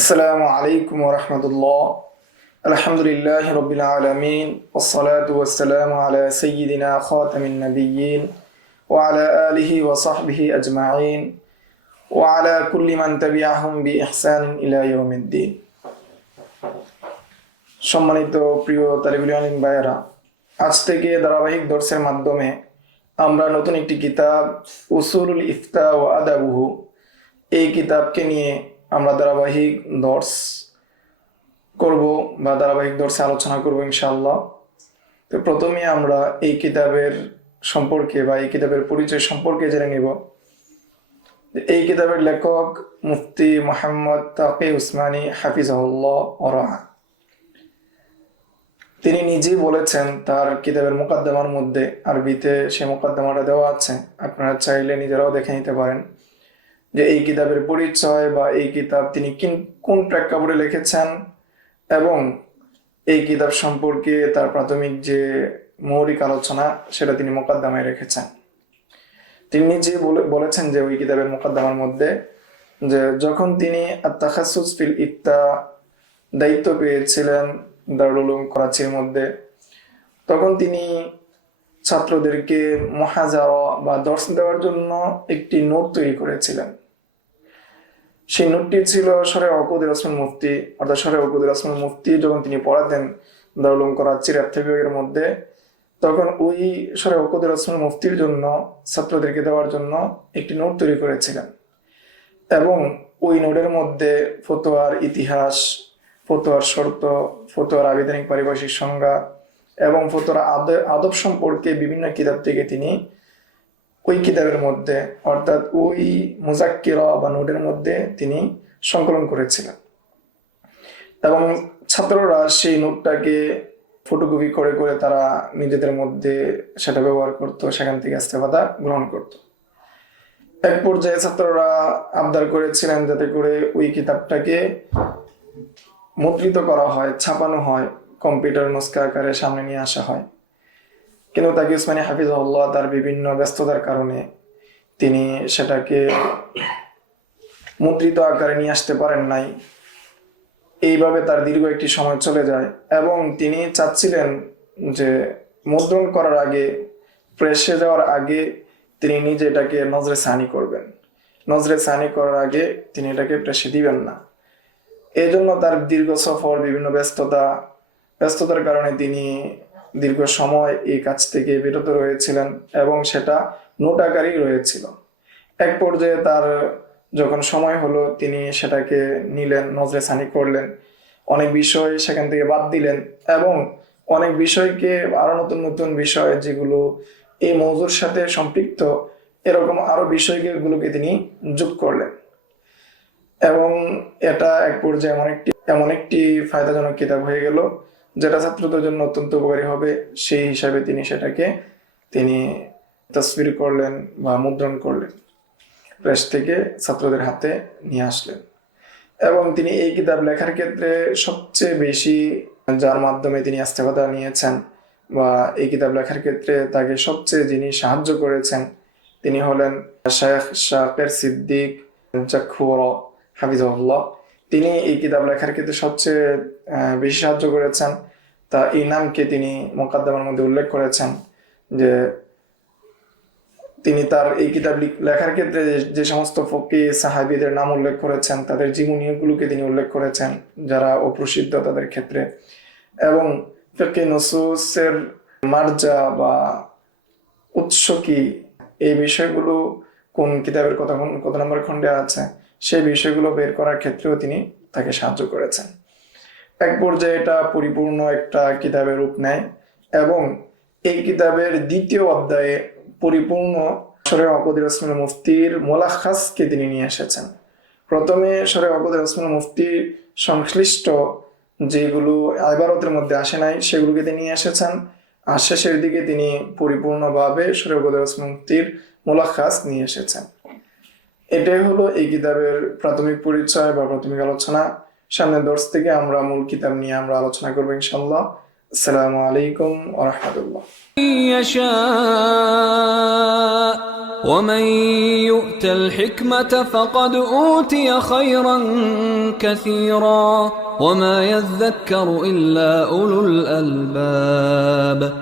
আসসালামু আলাইকুম ওয়া রাহমাতুল্লাহ। আলহামদুলিল্লাহি রাব্বিল আলামিন ওয়াসসালাতু ওয়াসসালামু আলা সাইয়্যিদিনা খাতামিন নাবিয়্যিন ওয়া আলা আলিহি ওয়া সাহবিহি আজমাইন ওয়া আলা কুল্লি মান তাবিআহুম বিইহসানিন ইলা ইয়াউমিদ্দিন। সম্মানিত প্রিয় তালিবুল ইলম ভাইয়েরা, আজ থেকে ধারাবাহিক দর্সের মাধ্যমে আমরা নতুন একটি কিতাব উসুলুল ইফতা ওয়া আদাবুহু এই কিতাবকে নিয়ে আমরা ধারাবাহিক দর্স করব বা ধারাবাহিক দর্শে আলোচনা করব ইনশাআল্লাহ। তো প্রথমে আমরা এই কিতাবের সম্পর্কে বা এই কিতাবের পরিচয় সম্পর্কে জেনে নিব। এই কিতাবের লেখক মুফতি মোহাম্মদ তাকি উসমানী হাফিজাহুল্লাহ ওয়া। তিনি নিজেই বলেছেন তার কিতাবের মুকদ্দমার মধ্যে, আরবিতে সে মুকদ্দমাটা দেওয়া আছে, আপনারা চাইলে নিজেরাও দেখে নিতে পারেন, যে এই কিতাবের পরিচয় বা এই কিতাব তিনি কোন প্রেক্ষাপটে লিখেছেন এবং এই কিতাব সম্পর্কে তার প্রাথমিক যে মৌলিক আলোচনা সেটা তিনি মুকদ্দমায় রেখেছেন। তিনি নিজে বলেছেন যে ওই কিতাবের মুকদ্দমার মধ্যে যে যখন তিনি আত-তাখাসসুস ফিল ইফতা দায়িত্ব পেয়েছিলেন দারুল উলুম করাচির মধ্যে, তখন তিনি ছাত্রদেরকে মুহাজারা বা দর্শ দেওয়ার জন্য একটি নোট তৈরি করেছিলেন। সেই নোটটি ছিল শরে ওকুদুর রসমান মুফতি, অর্থাৎ শরে ওকুদুর রসমান মুফতি যখন তিনি পড়াতেন দারুল উলুম করাচির বিভাগের মধ্যে, তখন ওই শরে ওকুদুর রসমান মুফতির জন্য ছাত্রদেরকে দেওয়ার জন্য একটি নোট তৈরি করেছিলেন এবং ওই নোটের মধ্যে ফতোয়ার ইতিহাস, ফতোয়ার শর্ত, ফতোয়ার আবিধানিক পারিভাষিক সংজ্ঞা এবং ফতোয়ার আদব সম্পর্কে বিভিন্ন কিতাব থেকে তিনি ওই কিতাবের মধ্যে, অর্থাৎ ওই মুজাক্কিরা বা নোটের মধ্যে তিনি সংকলন করেছিলেন এবং ছাত্ররা সেই নোটটাকে ফটোকপি করে করে তারা নিজেদের মধ্যে সেটা ব্যবহার করত, সেখান থেকে ইস্তেফাদা গ্রহণ করত। এক পর্যায়ে ছাত্ররা আবদার করেছিলেন যাতে করে ওই কিতাবটাকে মুদ্রিত করা হয়, ছাপানো হয়, কম্পিউটার নুসখা আকারে সামনে নিয়ে আসা হয়, কিন্তু তাকি উসমানী হাফিজাহুল্লাহ তার বিভিন্ন ব্যস্ততার কারণে তিনি সেটাকে মুদ্রিত আকারে নিয়ে আসতে পারেন নাই। এইভাবে তার দীর্ঘ একটি সময় চলে যায় এবং তিনি চাচ্ছিলেন যে মুদ্রণ করার আগে, প্রেসে যাওয়ার আগে তিনি নিজে এটাকে নজরে সানি করবেন। নজরে সানি করার আগে তিনি এটাকে প্রেসে দিবেন না। এই জন্য তার দীর্ঘ সফর, বিভিন্ন ব্যস্ততার কারণে তিনি দীর্ঘ সময় এই কাজ থেকে বিরত রয়েছিলেন এবং সেটা নোট আকারেই রয়েছিল। এক পর্যায়ে তার যখন সময় হলো তিনি সেটাকে নিলেন, নজরে সানি করলেন, অনেক বিষয় সেখান থেকে বাদ দিলেন এবং অনেক বিষয়কে আরো নতুন নতুন বিষয় যেগুলো এই মৌজুর সাথে সম্পৃক্ত এরকম আরো বিষয়গুলোকে তিনি যোগ করলেন এবং এটা এক পর্যায়ে এমন একটি ফায়দাজনক কিতাব হয়ে গেল যেটা ছাত্রদের জন্য অত্যন্ত উপকারী হবে। সেই হিসাবে তিনি সেটাকে তাসবির করলেন বা মুদ্রণ করলেন, প্রেস থেকে ছাত্রদের হাতে নিয়ে আসলেন এবং তিনি এই কিতাব লেখার ক্ষেত্রে সবচেয়ে বেশি যার মাধ্যমে তিনি ইস্তেফাদা নিয়েছেন বা এই কিতাব লেখার ক্ষেত্রে তাকে সবচেয়ে যিনি সাহায্য করেছেন তিনি হলেন শায়খ শাকির সিদ্দিক জাখওয়ারা হাফিজাহুল্লাহ। তিনি এই কিতাব লেখার ক্ষেত্রে সবচেয়ে বেশি সাহায্য করেছেন। তা এই নামকে তিনি মুকদ্দমার মধ্যে উল্লেখ করেছেন যে তিনি তার এই কিতাব লেখার ক্ষেত্রে যে সমস্ত ফকিহ সাহাবীদের নাম উল্লেখ করেছেন, তাদের জীবনীগুলোকে তিনি উল্লেখ করেছেন যারা অপ্রসিদ্ধ তাদের ক্ষেত্রে, এবং ফিকহে নুসুসের মার্জা বা উৎস কি, এই বিষয়গুলো কোন কিতাবের কত নম্বর খণ্ডে আছে সেই বিষয়গুলো বের করার ক্ষেত্রেও তিনি তাকে সাহায্য করেছেন। এক পর্যায়ে এটা পরিপূর্ণ একটা কিতাবের রূপ নেয় এবং এই কিতাবের দ্বিতীয় অধ্যায়ে পরিপূর্ণ শরে ওকুদুর রসমান মুফতির মুলাখাসকে তিনি নিয়ে এসেছেন। প্রথমে শরে ওকুদুর রসমান মুফতি সংশ্লিষ্ট যেগুলো ইবারতের মধ্যে আসে নাই সেগুলোকে তিনি নিয়ে এসেছেন, আর শেষের দিকে তিনি পরিপূর্ণভাবে শরে ওকুদুর রসমান মুফতির মুলাখাস নিয়ে এসেছেন। এটাই হলো এই কিতাবের প্রাথমিক পরিচয় বা প্রাথমিক আলোচনা। সামনের দর্স থেকে আমরা মূল কিতাব নিয়ে আমরা আলোচনা করবো ইনশাআল্লাহ। আসসালামু আলাইকুম ওয়া রাহমাতুল্লাহ। ومن يؤت الحكمة فقد أوتي خيرا كثيرا وما يذكر إلا أولو الألباب